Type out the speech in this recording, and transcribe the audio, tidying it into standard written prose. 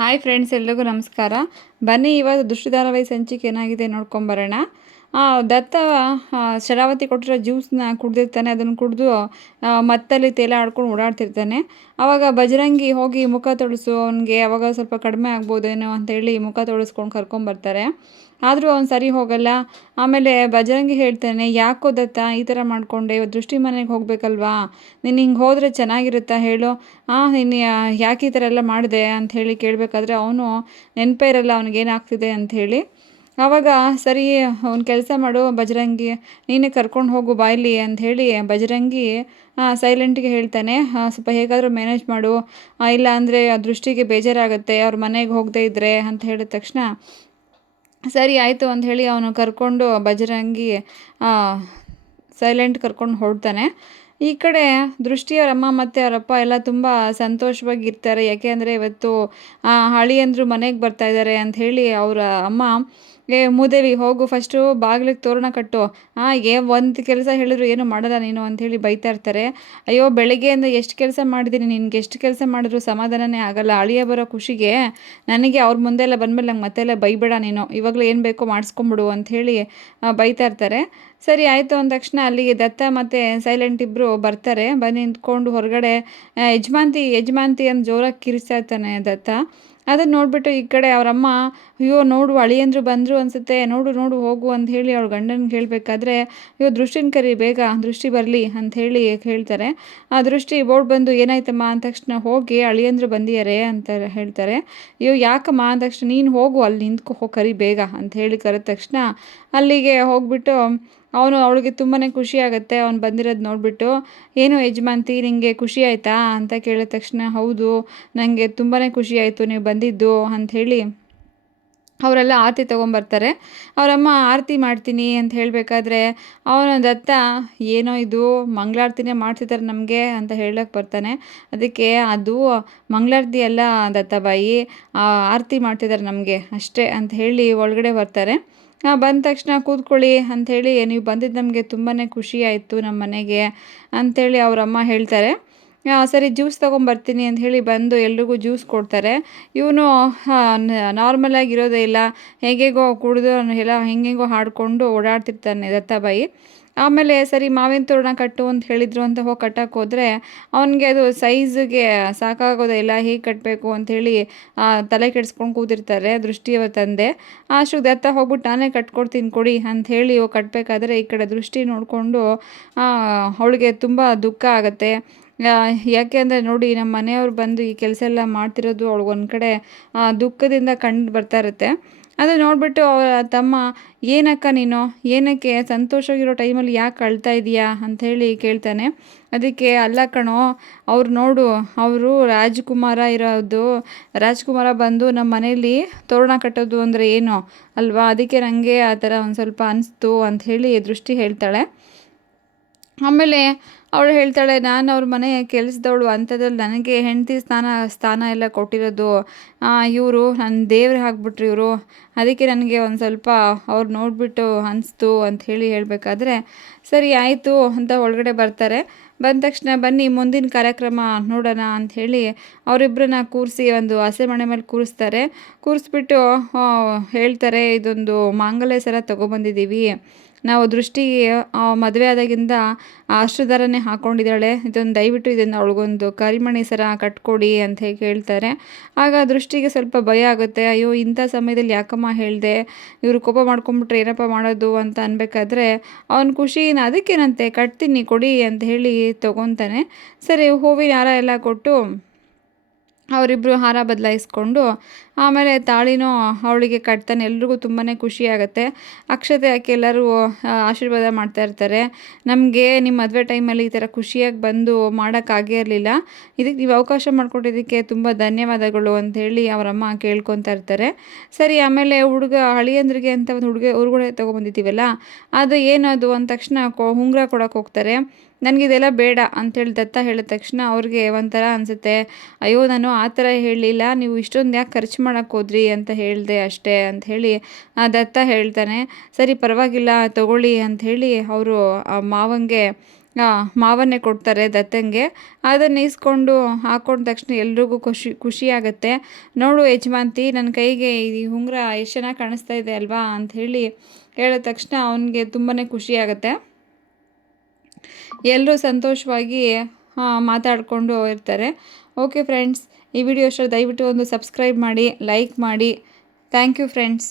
Hi friends, ಎಲ್ರಿಗೂ ನಮಸ್ಕಾರ. ಬನ್ನಿ ಇವತ್ತು ದೃಷ್ಟಿ ಧಾರಾವಾಹಿ ಸಂಚಿಕೆ ಏನಾಗಿದೆ ನೋಡ್ಕೊಂಬರೋಣ. ದತ್ತ ಶರಾವತಿ ಕೊಟ್ಟಿರೋ ಜ್ಯೂಸನ್ನ ಕುಡ್ದಿರ್ತಾನೆ. ಅದನ್ನು ಕುಡಿದು ಮತ್ತಲ್ಲಿ ತೇಲ ಆಡ್ಕೊಂಡು ಓಡಾಡ್ತಿರ್ತಾನೆ. ಆವಾಗ ಬಜರಂಗಿ ಹೋಗಿ ಮುಖ ತೊಳಸು, ಅವನಿಗೆ ಅವಾಗ ಸ್ವಲ್ಪ ಕಡಿಮೆ ಆಗ್ಬೋದೇನೋ ಅಂತೇಳಿ ಮುಖ ತೊಳಸ್ಕೊಂಡು ಕರ್ಕೊಂಬರ್ತಾರೆ. ಆದರೂ ಅವ್ನು ಸರಿ ಹೋಗಲ್ಲ. ಆಮೇಲೆ ಬಜರಂಗಿ ಹೇಳ್ತಾನೆ, ಯಾಕೋ ದತ್ತ ಈ ಥರ ಮಾಡಿಕೊಂಡೆ, ಇವತ್ತು ದೃಷ್ಟಿ ಮನೆಗೆ ಹೋಗಬೇಕಲ್ವಾ, ನೀನು ಹಿಂಗೆ ಹೋದರೆ ಚೆನ್ನಾಗಿರುತ್ತಾ ಹೇಳು, ನೀನು ಯಾಕೆ ಈ ಥರ ಎಲ್ಲ ಮಾಡಿದೆ ಅಂಥೇಳಿ ಕೇಳಬೇಕಾದ್ರೆ ಅವನು ನೆನಪೇ ಇರಲ್ಲ ಅವ್ನಿಗೇನಾಗ್ತಿದೆ ಅಂಥೇಳಿ. ಆವಾಗ ಸರಿ ಅವ್ನು ಕೆಲಸ ಮಾಡು ಬಜರಂಗಿ, ನೀನೇ ಕರ್ಕೊಂಡು ಹೋಗು ಬಾಯ್ಲಿ ಅಂಥೇಳಿ ಬಜರಂಗಿ ಸೈಲೆಂಟಿಗೆ ಹೇಳ್ತಾನೆ, ಸ್ವಲ್ಪ ಹೇಗಾದರೂ ಮ್ಯಾನೇಜ್ ಮಾಡು, ಇಲ್ಲ ಅಂದರೆ ದೃಷ್ಟಿಗೆ ಬೇಜಾರಾಗುತ್ತೆ ಅವ್ರ ಮನೆಗೆ ಹೋಗದೇ ಇದ್ದರೆ ಅಂತ ಹೇಳಿದ ತಕ್ಷಣ ಸರಿ ಆಯಿತು ಅಂಥೇಳಿ ಅವನು ಕರ್ಕೊಂಡು ಬಜರಂಗಿ ಸೈಲೆಂಟ್ ಕರ್ಕೊಂಡು ಹೊರಡ್ತಾನೆ. ಈ ಕಡೆ ದೃಷ್ಟಿಯವರ ಅಮ್ಮ ಮತ್ತು ಅವರಪ್ಪ ಎಲ್ಲ ತುಂಬ ಸಂತೋಷವಾಗಿರ್ತಾರೆ. ಯಾಕೆ ಅಂದರೆ ಇವತ್ತು ಅಳಿಯಂದ್ರು ಮನೆಗೆ ಬರ್ತಾಯಿದ್ದಾರೆ ಅಂಥೇಳಿ ಅವರ ಅಮ್ಮ, ಮೂದೇವಿ ಹೋಗು ಫಸ್ಟು ಬಾಗಿಲಿಗೆ ತೋರಣ ಕಟ್ಟು, ಒಂದು ಕೆಲಸ ಹೇಳಿದ್ರು ಏನು ಮಾಡಲ್ಲ ನೀನು ಅಂಥೇಳಿ ಬೈತಾ ಇರ್ತಾರೆ. ಅಯ್ಯೋ ಬೆಳಗ್ಗೆಯಿಂದ ಎಷ್ಟು ಕೆಲಸ ಮಾಡಿದ್ದೀನಿ, ನಿನ್ಗೆ ಎಷ್ಟು ಕೆಲಸ ಮಾಡಿದ್ರು ಸಮಾಧಾನನೇ ಆಗಲ್ಲ, ಅಳಿಯ ಬರೋ ಖುಷಿಗೆ ನನಗೆ ಅವ್ರ ಮುಂದೆ ಎಲ್ಲ ಬಂದಮೇಲೆ ನಂಗೆ ಮತ್ತೆಲ್ಲ ಬೈಬೇಡ ನೀನು, ಇವಾಗಲೇ ಏನು ಬೇಕೋ ಮಾಡಿಸ್ಕೊಂಬಿಡು ಅಂಥೇಳಿ ಬೈತಾ ಇರ್ತಾರೆ. ಸರಿ ಆಯಿತು ಅಂದ ತಕ್ಷಣ ಅಲ್ಲಿಗೆ ದತ್ತ ಮತ್ತು ಸೈಲೆಂಟ್ ಇಬ್ಬರು ಬರ್ತಾರೆ. ಬಂದು ನಿಂತ್ಕೊಂಡು ಹೊರಗಡೆ ಯಜಮಾಂತಿ ಅಂತ ಜೋರಾಗಿ ಕಿರಿಸ್ತಾ ಇರ್ತಾನೆ ದತ್ತ. ಅದನ್ನು ನೋಡಿಬಿಟ್ಟು ಈ ಕಡೆ ಅವರಮ್ಮ, ಅಯ್ಯೋ ನೋಡು ಅಳಿಯಂದ್ರು ಬಂದರು ಅನಿಸುತ್ತೆ, ನೋಡು ನೋಡು ಹೋಗು ಅಂತ ಹೇಳಿ ಅವಳು ಗಂಡನಿಗೆ ಹೇಳಬೇಕಾದ್ರೆ, ಅಯ್ಯೋ ದೃಷ್ಟಿನ ಕರಿ ಬೇಗ, ದೃಷ್ಟಿ ಬರಲಿ ಅಂಥೇಳಿ ಹೇಳ್ತಾರೆ. ಆ ದೃಷ್ಟಿ ಬೋರ್ಡ್ ಬಂದು ಏನಾಯ್ತಮ್ಮ ಅಂದ ತಕ್ಷಣ ಹೋಗಿ ಅಳಿಯಂದ್ರು ಬಂದಿದ್ದಾರೆ ಅಂತ ಹೇಳ್ತಾರೆ. ಅಯ್ಯೋ ಯಾಕಮ್ಮ ಅಂದ ತಕ್ಷಣ ನೀನು ಹೋಗು ಅಲ್ಲಿ ನಿಂತ್ಕೊ, ಹೋಗಿ ಕರಿ ಬೇಗ ಅಂತ ಹೇಳಿ ಕರೆದ ತಕ್ಷಣ ಅಲ್ಲಿಗೆ ಹೋಗ್ಬಿಟ್ಟು ಅವಳಿಗೆ ತುಂಬಾ ಖುಷಿ ಆಗುತ್ತೆ ಅವ್ನು ಬಂದಿರೋದು ನೋಡಿಬಿಟ್ಟು. ಏನು ಯಜಮಾಂತಿ ನಿನಗೆ ಖುಷಿ ಆಯಿತಾ ಅಂತ ಕೇಳಿದ ತಕ್ಷಣ, ಹೌದು ನನಗೆ ತುಂಬಾ ಖುಷಿ ಆಯಿತು ನೀವು ಬಂದಿದ್ದು ಅಂಥೇಳಿ ಅವರೆಲ್ಲ ಆರತಿ ತೊಗೊಂಬರ್ತಾರೆ. ಅವರಮ್ಮ ಆರತಿ ಮಾಡ್ತೀನಿ ಅಂತ ಹೇಳಬೇಕಾದ್ರೆ ಅವನು ದತ್ತ, ಏನೋ ಇದು ಮಂಗಳಾರತಿನೇ ಮಾಡ್ತಿದ್ದಾರೆ ನಮಗೆ ಅಂತ ಹೇಳಕ್ಕೆ ಬರ್ತಾನೆ. ಅದಕ್ಕೆ ಅದು ಮಂಗಳಾರತಿ ಅಲ್ಲ ದತ್ತಬಾಯಿ, ಆರತಿ ಮಾಡ್ತಿದ್ದಾರೆ ನಮಗೆ ಅಷ್ಟೇ ಅಂತ ಹೇಳಿ ಒಳಗಡೆ ಬರ್ತಾರೆ. ಬಂದ ತಕ್ಷಣ ಕೂತ್ಕೊಳ್ಳಿ ಅಂಥೇಳಿ, ನೀವು ಬಂದಿದ್ದು ನಮಗೆ ತುಂಬಾ ಖುಷಿ ಆಯಿತು ನಮ್ಮ ಮನೆಗೆ ಅಂಥೇಳಿ ಅವರಮ್ಮ ಹೇಳ್ತಾರೆ. ಸರಿ ಜ್ಯೂಸ್ ತೊಗೊಂಬರ್ತೀನಿ ಅಂತ ಹೇಳಿ ಬಂದು ಎಲ್ರಿಗೂ ಜ್ಯೂಸ್ ಕೊಡ್ತಾರೆ. ಇವನು ನಾರ್ಮಲಾಗಿರೋದೇ ಇಲ್ಲ, ಹೇಗೇಗೋ ಕುಡಿದು ಎಲ್ಲ ಹೆಂಗೆಂಗೋ ಹಾಡಿಕೊಂಡು ಓಡಾಡ್ತಿರ್ತಾನೆ ದತ್ತಾಬಾಯಿ. ಆಮೇಲೆ ಸರಿ ಮಾವಿನ ತೋರಣ ಕಟ್ಟು ಅಂತ ಹೇಳಿದರು ಅಂತ ಹೋಗಿ ಕಟ್ಟಕ್ಕೆ ಹೋದರೆ ಅವನಿಗೆ ಅದು ಸೈಜಿಗೆ ಸಾಕಾಗೋದೇ ಇಲ್ಲ, ಹೇಗೆ ಕಟ್ಟಬೇಕು ಅಂಥೇಳಿ ತಲೆ ಕೆಡಿಸ್ಕೊಂಡು ಕೂತಿರ್ತಾರೆ ದೃಷ್ಟಿಯವರ ತಂದೆ. ಅಷ್ಟು ದತ್ತ ಹೋಗ್ಬಿಟ್ಟು ನಾನೇ ಕಟ್ಕೊಡ್ತೀನಿ ಕೊಡಿ ಅಂಥೇಳಿ ಕಟ್ಟಬೇಕಾದ್ರೆ ಈ ಕಡೆ ದೃಷ್ಟಿ ನೋಡಿಕೊಂಡು ಅವಳಿಗೆ ತುಂಬ ದುಃಖ ಆಗುತ್ತೆ. ಯಾಕೆ ಅಂದರೆ ನೋಡಿ ನಮ್ಮ ಮನೆಯವ್ರು ಬಂದು ಈ ಕೆಲಸ ಎಲ್ಲ ಮಾಡ್ತಿರೋದು ಅವಳಿಗೆ ಒಂದು ಕಡೆ ದುಃಖದಿಂದ ಕಂಡು ಬರ್ತಾ ಇರುತ್ತೆ. ಅದು ನೋಡಿಬಿಟ್ಟು ಅವರ ತಮ್ಮ, ಏನಕ್ಕ ನೀನು ಏನಕ್ಕೆ ಸಂತೋಷವಾಗಿರೋ ಟೈಮಲ್ಲಿ ಯಾಕೆ ಅಳ್ತಾ ಇದೀಯಾ ಅಂಥೇಳಿ ಕೇಳ್ತಾನೆ. ಅದಕ್ಕೆ ಅಲ್ಲ ಕಣೋ, ಅವ್ರು ನೋಡು ಅವರು ರಾಜ್ಕುಮಾರ ಬಂದು ನಮ್ಮ ಮನೇಲಿ ತೋರಣ ಕಟ್ಟೋದು ಅಂದರೆ ಏನು ಅಲ್ವಾ, ಅದಕ್ಕೆ ನನಗೆ ಆ ಥರ ಒಂದು ಸ್ವಲ್ಪ ಅನಿಸ್ತು ಅಂಥೇಳಿ ದೃಷ್ಟಿ ಹೇಳ್ತಾಳೆ. ಆಮೇಲೆ ಅವಳು ಹೇಳ್ತಾಳೆ, ನಾನು ಅವ್ರ ಮನೆ ಕೆಲಸದವಳು, ಅಂಥದ್ರಲ್ಲಿ ನನಗೆ ಹೆಂಡತಿ ಸ್ಥಾನ ಎಲ್ಲ ಕೊಟ್ಟಿರೋದು ಇವರು, ನನ್ನ ದೇವ್ರು ಹಾಕ್ಬಿಟ್ರು ಇವರು, ಅದಕ್ಕೆ ನನಗೆ ಒಂದು ಸ್ವಲ್ಪ ಅವ್ರು ನೋಡಿಬಿಟ್ಟು ಅನಿಸ್ತು ಅಂಥೇಳಿ ಹೇಳಬೇಕಾದ್ರೆ ಸರಿ ಆಯಿತು ಅಂತ ಒಳಗಡೆ ಬರ್ತಾರೆ. ಬಂದ ತಕ್ಷಣ ಬನ್ನಿ ಮುಂದಿನ ಕಾರ್ಯಕ್ರಮ ನೋಡೋಣ ಅಂಥೇಳಿ ಅವರಿಬ್ಬರನ್ನ ಕೂರಿಸಿ ಒಂದು ಹಸೆ ಮಣೆ ಮೇಲೆ ಕೂರಿಸ್ತಾರೆ. ಕೂರಿಸ್ಬಿಟ್ಟು ಹೇಳ್ತಾರೆ, ಇದೊಂದು ಮಾಂಗಲ್ಯ ಸರ ತೊಗೊಬಂದಿದ್ದೀವಿ ನಾವು, ದೃಷ್ಟಿಗೆ ಮದುವೆ ಆದಾಗಿಂದ ಅಷ್ಟುದಾರನೇ ಹಾಕ್ಕೊಂಡಿದ್ದಾಳೆ, ಇದೊಂದು ದಯವಿಟ್ಟು ಇದನ್ನು ಅವಳಿಗೊಂದು ಕರಿಮಣಿ ಸರ ಕಟ್ಕೊಡಿ ಅಂತ ಹೇಳಿ ಹೇಳ್ತಾರೆ. ಆಗ ದೃಷ್ಟಿಗೆ ಸ್ವಲ್ಪ ಭಯ ಆಗುತ್ತೆ, ಅಯ್ಯೋ ಇಂಥ ಸಮಯದಲ್ಲಿ ಯಾಕಮ್ಮ ಹೇಳಿದೆ, ಇವರು ಕೋಪ ಮಾಡ್ಕೊಂಬಿಟ್ರೆ ಏನಪ್ಪ ಮಾಡೋದು ಅಂತ ಅನ್ಬೇಕಾದ್ರೆ ಅವನ ಖುಷಿನ ಅದಕ್ಕೇನಂತೆ ಕಟ್ತೀನಿ ಕೊಡಿ ಅಂತ ಹೇಳಿ ತೊಗೊತಾನೆ. ಸರಿ ಹೂವಿನ ಹಾರ ಎಲ್ಲ ಕೊಟ್ಟು ಅವರಿಬ್ಬರು ಹಾರ ಬದಲಾಯಿಸ್ಕೊಂಡು ಆಮೇಲೆ ತಾಳಿನೂ ಅವಳಿಗೆ ಕಟ್ತಾನೆ. ಎಲ್ರಿಗೂ ತುಂಬಾ ಖುಷಿ ಆಗುತ್ತೆ. ಅಕ್ಷತೆ ಹಾಕಿ ಎಲ್ಲರೂ ಆಶೀರ್ವಾದ ಮಾಡ್ತಾ ಇರ್ತಾರೆ. ನಮಗೆ ನಿಮ್ಮ ಮದುವೆ ಟೈಮಲ್ಲಿ ಈ ಥರ ಖುಷಿಯಾಗಿ ಬಂದು ಮಾಡೋಕ್ಕಾಗೇ ಇರಲಿಲ್ಲ, ಇದಕ್ಕೆ ನೀವು ಅವಕಾಶ ಮಾಡಿಕೊಟ್ಟಿದ್ದಕ್ಕೆ ತುಂಬ ಧನ್ಯವಾದಗಳು ಅಂಥೇಳಿ ಅವರಮ್ಮ ಕೇಳ್ಕೊತಾ ಇರ್ತಾರೆ. ಸರಿ ಆಮೇಲೆ ಅಳಿಯಂದ್ರಿಗೆ ಅಂತ ಒಂದು ಉಡುಗೊರೆ ತೊಗೊಬಂದಿದ್ದೀವಲ್ಲ, ಅದು ಏನದು ಅಂದ ತಕ್ಷಣ ಉಂಗುರ ಕೊಡೋಕೆ ಹೋಗ್ತಾರೆ. ನನಗಿದೆಲ್ಲ ಬೇಡ ಅಂಥೇಳಿ ದತ್ತ ಹೇಳಿದ ತಕ್ಷಣ ಅವ್ರಿಗೆ ಒಂಥರ ಅನಿಸುತ್ತೆ, ಅಯ್ಯೋ ನಾನು ಆ ಥರ ಹೇಳಲಿಲ್ಲ, ನೀವು ಇಷ್ಟೊಂದು ಯಾಕೆ ಖರ್ಚು ಮಾಡೋಕ್ಕೆ ಹೋದ್ರಿ ಅಂತ ಹೇಳಿದೆ ಅಷ್ಟೇ ಅಂಥೇಳಿ ದತ್ತ ಹೇಳ್ತಾನೆ. ಸರಿ ಪರವಾಗಿಲ್ಲ ತಗೊಳ್ಳಿ ಅಂಥೇಳಿ ಅವರು ಆ ಮಾವಂಗೆ ಮಾವನ್ನೇ ಕೊಡ್ತಾರೆ ದತ್ತಂಗೆ. ಅದನ್ನು ಇಸ್ಕೊಂಡು ಹಾಕ್ಕೊಂಡ ತಕ್ಷಣ ಎಲ್ರಿಗೂ ಖುಷಿಯಾಗತ್ತೆ. ನೋಡು ಯಜಮಾನ್ತಿ, ನನ್ನ ಕೈಗೆ ಈ ಉಂಗುರ ಎಷ್ಟು ಚೆನ್ನಾಗಿ ಕಾಣಿಸ್ತಾ ಇದೆ ಅಲ್ವಾ ಅಂಥೇಳಿ ಹೇಳಿದ ತಕ್ಷಣ ಅವನಿಗೆ ತುಂಬಾ ಖುಷಿಯಾಗತ್ತೆ. ಎಲ್ಲರೂ ಸಂತೋಷವಾಗಿ ಮಾತಾಡಿಕೊಂಡು ಇರ್ತಾರೆ. ಓಕೆ ಫ್ರೆಂಡ್ಸ್, ಈ ವಿಡಿಯೋ ಇಷ್ಟ ದಯವಿಟ್ಟು ಒಂದು ಸಬ್ಸ್ಕ್ರೈಬ್ ಮಾಡಿ, ಲೈಕ್ ಮಾಡಿ. Thank you friends.